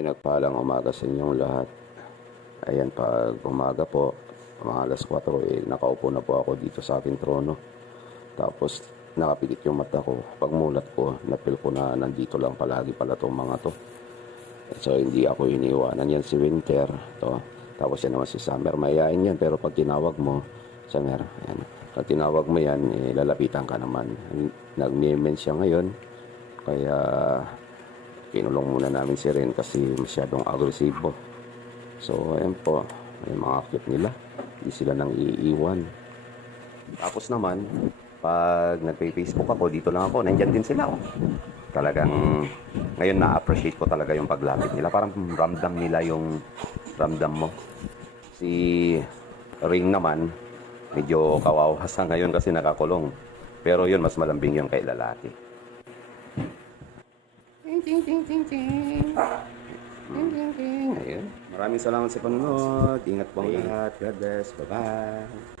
Pinagpalang umaga sa inyong lahat. Ayan, pag umaga po, mga alas 4, nakaupo na po ako dito sa aking trono. Tapos, nakapikit yung mata ko. Pagmulat ko, napil ko na nandito lang palagi pala itong mga to. So, hindi ako iniwanan. Yan si Winter. To. Tapos yan naman si Summer. Mayayain yan, pero pag tinawag mo, Summer, ayan. Pag tinawag mo yan, lalapitan ka naman. Nag-meme siya ngayon. Kaya, kinulong muna namin si Ren kasi masyadong agresibo. So, ayan po. May mga cute nila. Hindi sila nang iiwan. Tapos naman, pag nagpe-Facebook ako, dito lang ako, nandyan din sila. Oh. Talagang, ngayon na-appreciate ko talaga yung paglapit nila. Parang ramdam nila yung ramdam mo. Si Ring naman, medyo kawawa sa ngayon kasi nakakulong. Pero yun, mas malambing yung kay lalaki. Ting, ting, ting, ting. Ayun. Maraming salamat sa panonood. Ingat po ang lahat. God bless. Bye-bye.